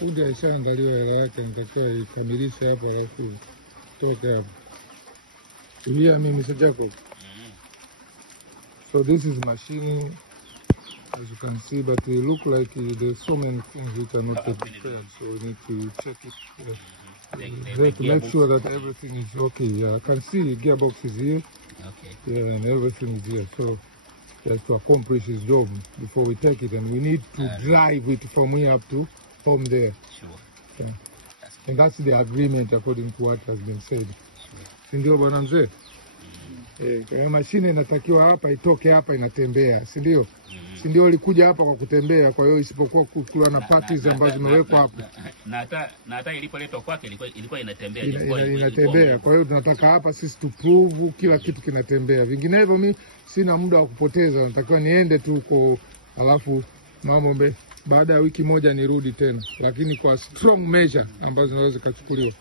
fundi alishaandaliwa hela yake, nitakiwa ikamilishe hapa alafu toke hapa. You hear me, Mr. Jacob? So this is machine, as you can see, but it look like there's so many things which are not prepared, so we need to check it. To make sure that everything is okay. Yeah, I can see gearbox is here. Okay. Yeah, and everything is here. So he has to accomplish his job before we take it, and we need to drive it from here up to home there. Sure. Yeah. And that's the agreement according to what has been said. Sure. Sindio bwana mzee? Kwa mashine inatakiwa hapa itoke hapa inatembea, si ndio? Si ndio ulikuja hapa kwa kutembea, kwa hiyo isipokuwa kukiwa na parties ambazo zimewekwa hapa. Na hata ilipoletwa kwake ilikuwa inatembea, inatembea. Kwa hiyo tunataka hapa sisi tu prove kila kitu kinatembea. Vinginevyo mimi sina muda wa kupoteza, natakiwa niende tu huko alafu mambo baada ya wiki moja nirudi tena, lakini kwa strong measure ambazo zinaweza kuchukuliwa.